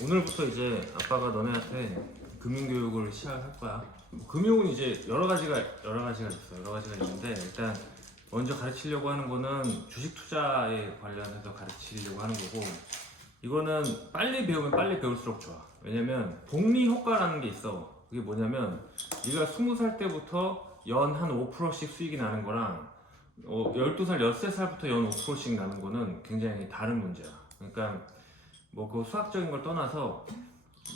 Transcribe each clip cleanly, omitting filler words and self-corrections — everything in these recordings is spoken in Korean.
오늘부터 이제 아빠가 너네한테 금융교육을 시작할 거야. 금융은 이제 여러 가지가 있어. 여러 가지가 있는데 일단 먼저 가르치려고 하는 거는 주식 투자에 관련해서 가르치려고 하는 거고, 이거는 빨리 배우면 빨리 배울수록 좋아. 왜냐면 복리 효과라는 게 있어. 그게 뭐냐면 네가 20살 때부터 연 한 5%씩 수익이 나는 거랑 12살, 13살부터 연 5%씩 나는 거는 굉장히 다른 문제야. 그러니까 뭐 그 수학적인 걸 떠나서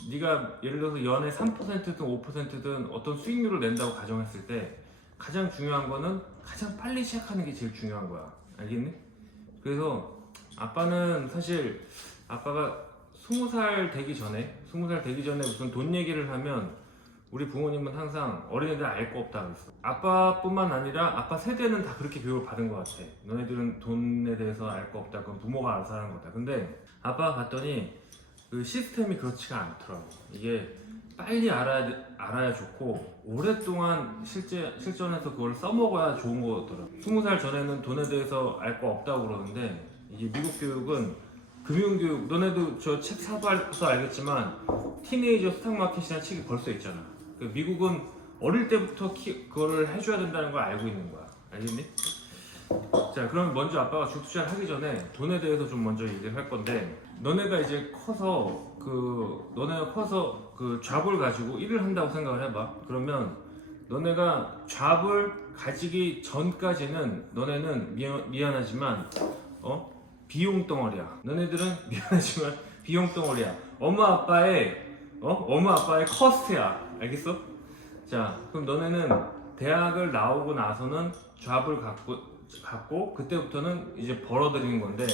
네가 예를 들어서 연에 3%든 5%든 어떤 수익률을 낸다고 가정했을 때 가장 중요한 거는 가장 빨리 시작하는 게 제일 중요한 거야. 알겠니? 그래서 아빠는 사실 아빠가 20살 되기 전에 무슨 돈 얘기를 하면 우리 부모님은 항상 어린애들 알 거 없다 그랬어. 아빠뿐만 아니라 아빠 세대는 다 그렇게 교육을 받은 것 같아. 너네들은 돈에 대해서 알 거 없다. 그건 부모가 알아서 하는 거다. 근데 아빠가 봤더니 그 시스템이 그렇지가 않더라고. 이게 빨리 알아야 좋고 오랫동안 실전에서 그걸 써먹어야 좋은 거더라고. 20살 전에는 돈에 대해서 알 거 없다고 그러는데 이게 미국 교육은 금융교육, 너네도 저 책 사봐서 알겠지만 티네이저 스탁마켓이라는 책이 벌써 있잖아. 그 미국은 어릴 때부터 그거를 해줘야 된다는 걸 알고 있는 거야. 알겠니? 자, 그럼 먼저 아빠가 주식 투자를 하기 전에 돈에 대해서 좀 먼저 얘기를 할 건데, 너네가 커서 그 잡을 가지고 일을 한다고 생각을 해봐. 그러면 너네가 잡을 가지기 전까지는 너네는 미안하지만 비용 덩어리야. 너네들은 미안하지만 비용 덩어리야. 엄마 아빠의 커스트야. 알겠어? 자, 그럼 너네는 대학을 나오고 나서는 잡을 갖고 그때부터는 이제 벌어들이는 건데,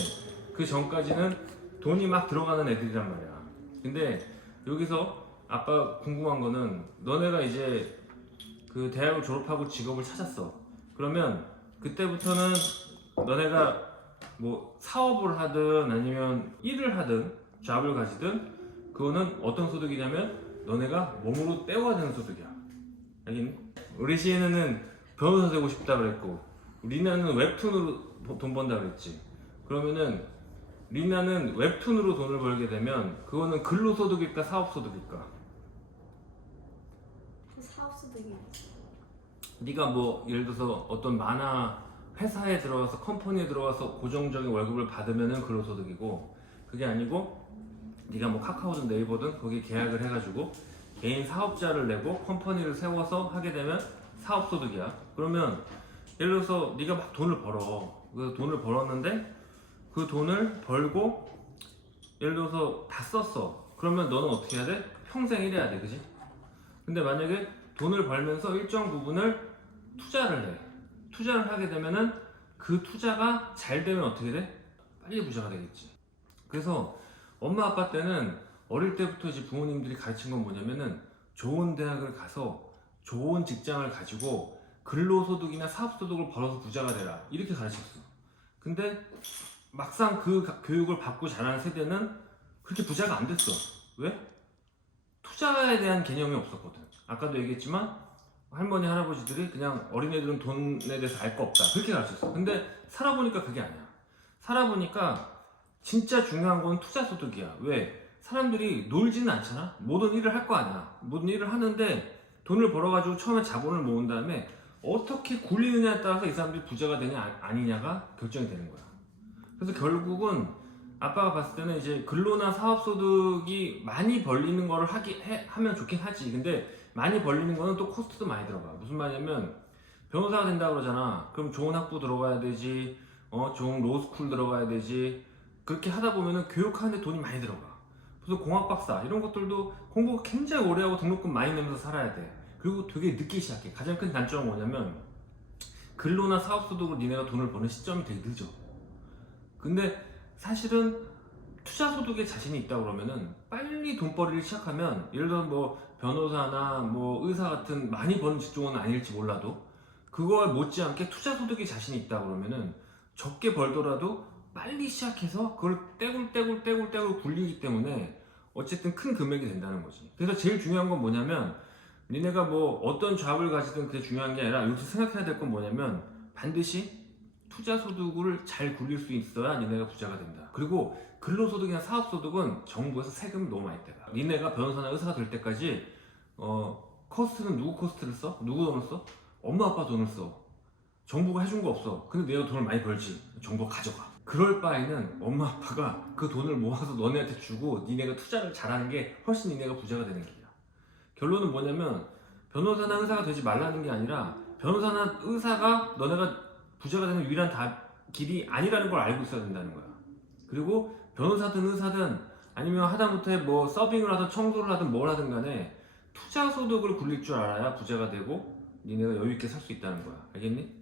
그 전까지는 돈이 막 들어가는 애들이란 말이야. 근데 여기서 아빠 궁금한 거는, 너네가 이제 그 대학을 졸업하고 직업을 찾았어. 그러면 그때부터는 너네가 뭐 사업을 하든 아니면 일을 하든 잡을 가지든 그거는 어떤 소득이냐면 너네가 몸으로 떼어야 되는 소득이야. 알겠니? 우리 시에는 변호사 되고 싶다 그랬고, 리나는 웹툰으로 돈 번다 그랬지. 그러면은 리나는 웹툰으로 돈을 벌게 되면 그거는 근로소득일까 사업소득일까? 사업소득이 네가 뭐 예를 들어서 어떤 만화 회사에 들어가서 컴퍼니에 들어가서 고정적인 월급을 받으면은 근로소득이고, 그게 아니고 네가 뭐 카카오든 네이버든 거기 계약을 해가지고 개인 사업자를 내고 컴퍼니를 세워서 하게 되면 사업소득이야. 그러면 예를 들어서 네가 막 돈을 벌어. 그 돈을 벌었는데 그 돈을 벌고 예를 들어서 다 썼어. 그러면 너는 어떻게 해야 돼? 평생 일해야 돼, 그지? 근데 만약에 돈을 벌면서 일정 부분을 투자를 해. 투자를 하게 되면은 그 투자가 잘 되면 어떻게 돼? 빨리 부자가 되겠지. 그래서 엄마 아빠 때는 어릴 때부터 이제 부모님들이 가르친 건 뭐냐면은 좋은 대학을 가서 좋은 직장을 가지고 근로소득이나 사업소득을 벌어서 부자가 되라, 이렇게 가르쳤어. 근데 막상 그 교육을 받고 자라는 세대는 그렇게 부자가 안 됐어. 왜? 투자에 대한 개념이 없었거든. 아까도 얘기했지만 할머니 할아버지들이 그냥 어린애들은 돈에 대해서 알 거 없다 그렇게 가르쳤어. 근데 살아보니까 그게 아니야. 살아보니까 진짜 중요한 건 투자 소득이야. 왜? 사람들이 놀지는 않잖아. 모든 일을 할 거 아니야. 모든 일을 하는데 돈을 벌어가지고 처음에 자본을 모은 다음에 어떻게 굴리느냐에 따라서 이 사람들이 부자가 되냐 아니냐가 결정이 되는 거야. 그래서 결국은 아빠가 봤을 때는 이제 근로나 사업소득이 많이 벌리는 거를 하면 좋긴 하지. 근데 많이 벌리는 거는 또 코스트도 많이 들어가. 무슨 말이냐면 변호사가 된다 그러잖아. 그럼 좋은 학부 들어가야 되지, 좋은 로스쿨 들어가야 되지. 그렇게 하다 보면은 교육하는데 돈이 많이 들어가. 그래서 공학박사 이런 것들도 공부 굉장히 오래 하고 등록금 많이 내면서 살아야 돼. 그리고 되게 늦게 시작해. 가장 큰 단점은 뭐냐면 근로나 사업소득으로 니네가 돈을 버는 시점이 되게 늦어. 근데 사실은 투자 소득에 자신이 있다 그러면은 빨리 돈벌이를 시작하면, 예를 들어 뭐 변호사나 뭐 의사 같은 많이 버는 직종은 아닐지 몰라도 그거에 못지않게 투자 소득에 자신이 있다 그러면은 적게 벌더라도 빨리 시작해서 그걸 떼굴 굴리기 때문에 어쨌든 큰 금액이 된다는 거지. 그래서 제일 중요한 건 뭐냐면, 니네가 뭐 어떤 잡을 가지든 그게 중요한 게 아니라 여기서 생각해야 될 건 뭐냐면 반드시 투자 소득을 잘 굴릴 수 있어야 니네가 부자가 된다. 그리고 근로소득이나 사업소득은 정부에서 세금을 너무 많이 떼가. 니네가 변호사나 의사가 될 때까지 코스트는 누구 코스트를 써? 누구 돈을 써? 엄마 아빠 돈을 써. 정부가 해준 거 없어. 근데 내가 돈을 많이 벌지. 정부가 가져가. 그럴 바에는 엄마 아빠가 그 돈을 모아서 너네한테 주고 니네가 투자를 잘하는 게 훨씬 니네가 부자가 되는 길이야. 결론은 뭐냐면 변호사나 의사가 되지 말라는 게 아니라 변호사나 의사가 너네가 부자가 되는 유일한 길이 아니라는 걸 알고 있어야 된다는 거야. 그리고 변호사든 의사든 아니면 하다못해 뭐 서빙을 하든 청소를 하든 뭘 하든 간에 투자 소득을 굴릴 줄 알아야 부자가 되고 니네가 여유 있게 살 수 있다는 거야. 알겠니?